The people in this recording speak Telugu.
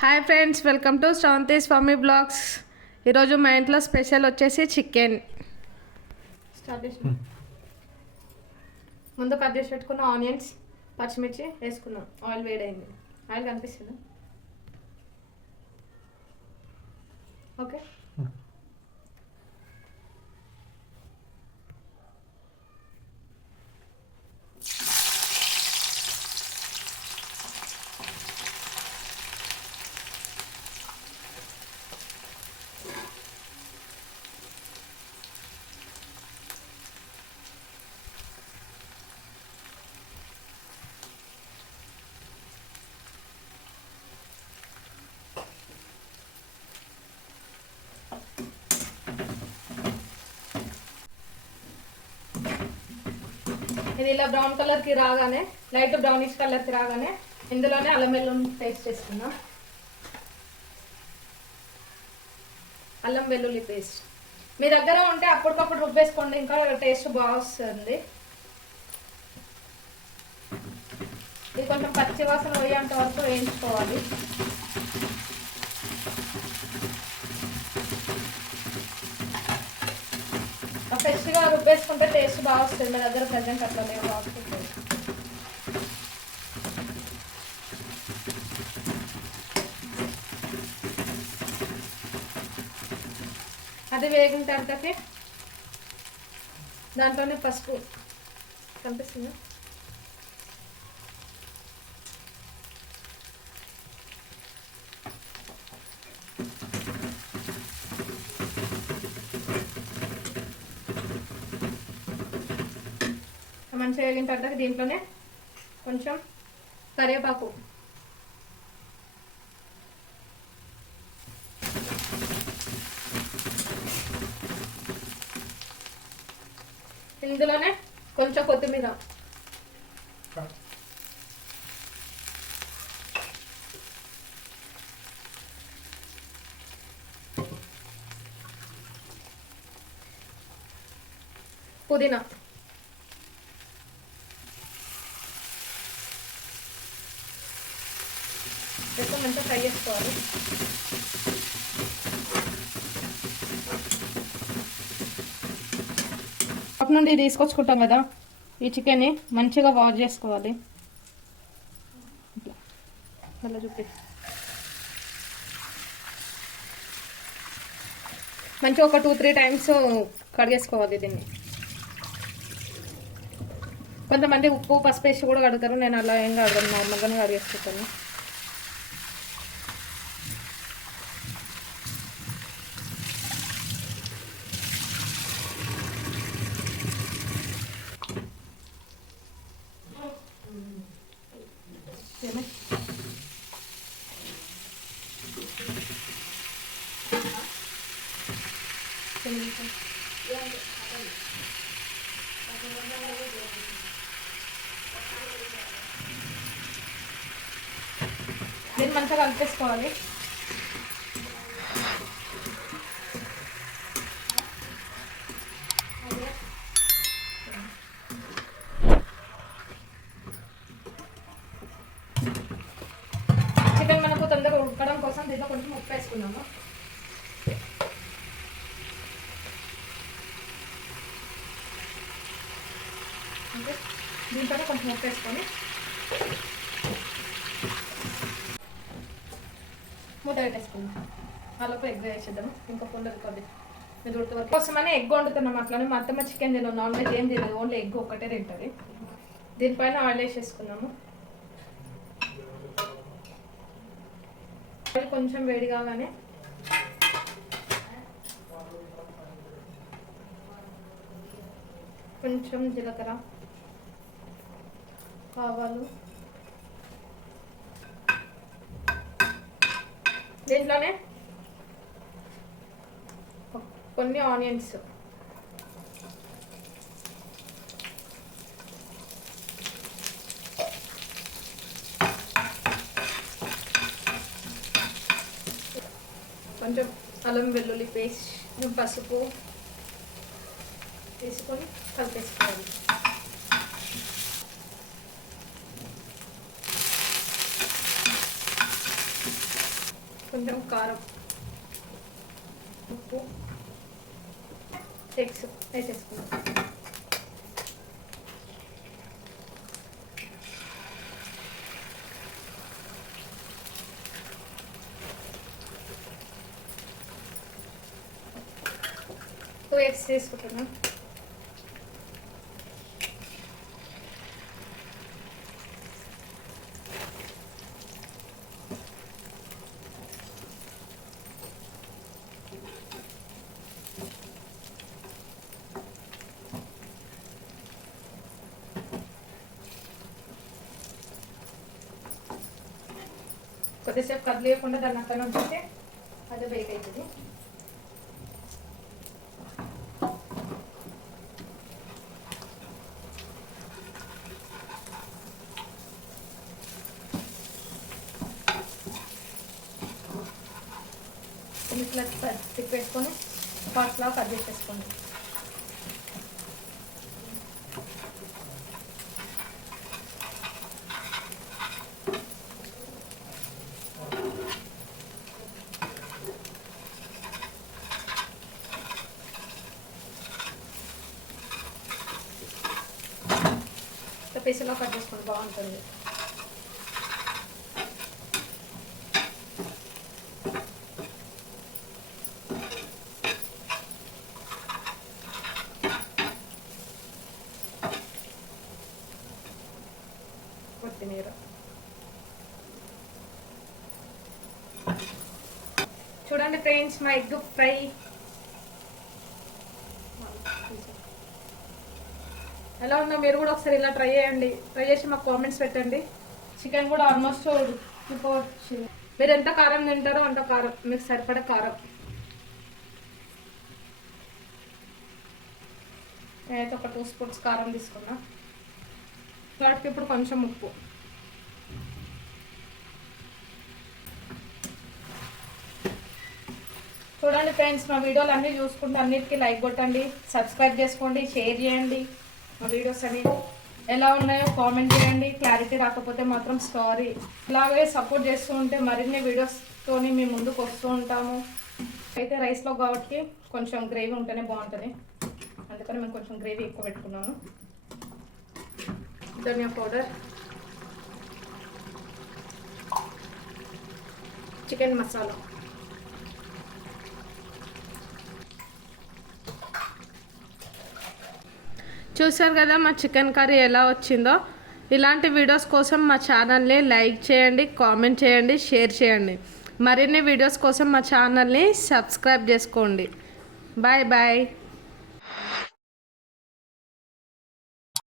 Hi friends welcome to Sravanthi Swamy blogs. ఈరోజు మా ఇంట్లో స్పెషల్ వచ్చేసి చికెన్. స్టార్ట్ ముందు కట్ చేసి పెట్టుకున్న ఆనియన్స్ పచ్చిమిర్చి వేసుకున్నాం. ఆయిల్ వేడైంది. ఆయిల్ కనిపిస్తుందా? ఓకే. ఇది ఇలా బ్రౌన్ కలర్కి రాగానే లైట్ బ్రౌనిష్ కలర్కి రాగానే ఇందులోనే అల్లం వెల్లుల్లి పేస్ట్ చేసుకుందాం. అల్లం వెల్లుల్లి పేస్ట్ మీ దగ్గర ఉంటే అప్పటికప్పుడు రుబ్బేసుకోండి ఇంకా టేస్ట్ బాగా వస్తుంది. ఇది కొంచెం పచ్చి వాసన పోయేంత వరకు వేయించుకోవాలి. ఫ్రెష్గా రుబ్బేసుకుంటే టేస్ట్ బాగా వస్తుంది. మా దగ్గర ప్రజెంట్ అట్లా లేవు బాగుంటుంది అది వేగిన తర్వాతకి దాంట్లోనే పసుపు. కనిపిస్తుందా? మంచిగా వేగిన తర్వాత దీంట్లోనే కొంచెం కరివేపాకు. ఇందులోనే కొంచెం కొత్తిమీర. పుదీనా ఎక్కువ చేసుకోవాలి షాప్ నుండి తీసుకొచ్చుకుంటాం కదా ఈ చికెన్ని మంచిగా వాష్ చేసుకోవాలి. అలా చూపి. మంచిగా ఒక టూ త్రీ టైమ్స్ కడిగేసుకోవాలి దీన్ని. కొంతమంది ఉప్పు పసుపు వేసి కూడా కడుగుతారు. నేను అలా ఏం కడగను నార్మల్గానే కడిగేసుకుంటాను. దీన్ని మంచిగా కలిపేసుకోవాలి చికెన్ మనకు తొందరగా ఉడకడం కోసం దీంట్లో కొంచెం ఉప్పు వేసుకున్నాము ఓకే దీంట్లోనే కొంచెం ఉప్పు వేసుకొని మూత పెట్టేసుకుందాం. అలాపై ఎగ్ వేసేద్దాము ఇంకా పొందదు కొద్ది. మీరు ఉడకవరకు కోసమని ఎగ్ వండుతున్నాం అట్లానే. మా అత్తమ్మ చికెన్ తినదు నాన్ వెజ్ ఏం తినదు. ఓన్లీ ఎగ్ ఒక్కటే తింటుంది. దీనిపైన ఆయిల్ వేసేసుకున్నాము ఆయిల్ కొంచెం వేడి కాగానే కొంచెం జీలకర్ర. ఆవాలు దీంట్లోనే? కొన్ని ఆనియన్స్. కొంచెం అల్లం వెల్లుల్లి పేస్ట్ పసుపు తీసుకొని కలిపేసుకోవాలి. కొంచెం కారం ఉప్పు ఎగ్స్ వేసేసుకుందాం టూ ఎగ్స్ తీసుకుంటున్నాం కొద్దిసేపు కదిలేయకుండా దాన్ని అక్కడ ఉంచితే అది బేక్ అవుతుంది ఇట్లా తిప్పేసుకొని పార్ట్లా కట్ చేసేసుకోండి. పీసులో కట్ చేసుకుంటే బాగుంటుంది. కొత్తిమీర. చూడండి ఫ్రెండ్స్ మా ఎగ్ ఫ్రై ఎలా ఉందో మీరు కూడా ఒకసారి ఇలా ట్రై చేయండి. ట్రై చేసి మాకు కామెంట్స్ పెట్టండి. చికెన్ కూడా ఆల్మోస్ట్ వచ్చింది మీరు ఎంత కారం తింటారో అంత కారం. మీకు సరిపడ కారం. నేనైతే ఒక టూ స్పూన్స్ కారం తీసుకున్నా. వాటికి ఇప్పుడు కొంచెం ఉప్పు. చూడండి ఫ్రెండ్స్ మా వీడియోలు అన్నీ చూసుకుంటే అన్నిటికీ లైక్ కొట్టండి సబ్స్క్రైబ్ చేసుకోండి షేర్ చేయండి. వీడియోస్ అన్ని ఎలా ఉన్నాయో కామెంట్ చేయండి. క్లారిటీ రాకపోతే మాత్రం సారీ ఇలాగే సపోర్ట్ చేస్తూ ఉంటే మరిన్ని వీడియోస్తోని మేము ముందుకు వస్తూ ఉంటాము. అయితే రైస్లో కాబట్టి కొంచెం గ్రేవీ ఉంటేనే బాగుంటుంది. అందుకని మేము కొంచెం గ్రేవీ ఎక్కువ పెట్టుకున్నాను. ధనియా పౌడర్ చికెన్ మసాలా చూసారు కదా మా చికెన్ కర్రీ ఎలా వచ్చిందో? ఇలాంటి వీడియోస్ కోసం మా ఛానల్ని లైక్ చేయండి కామెంట్ చేయండి షేర్ చేయండి. మరిన్ని వీడియోస్ కోసం మా ఛానల్ని సబ్స్క్రైబ్ చేసుకోండి. Bye bye.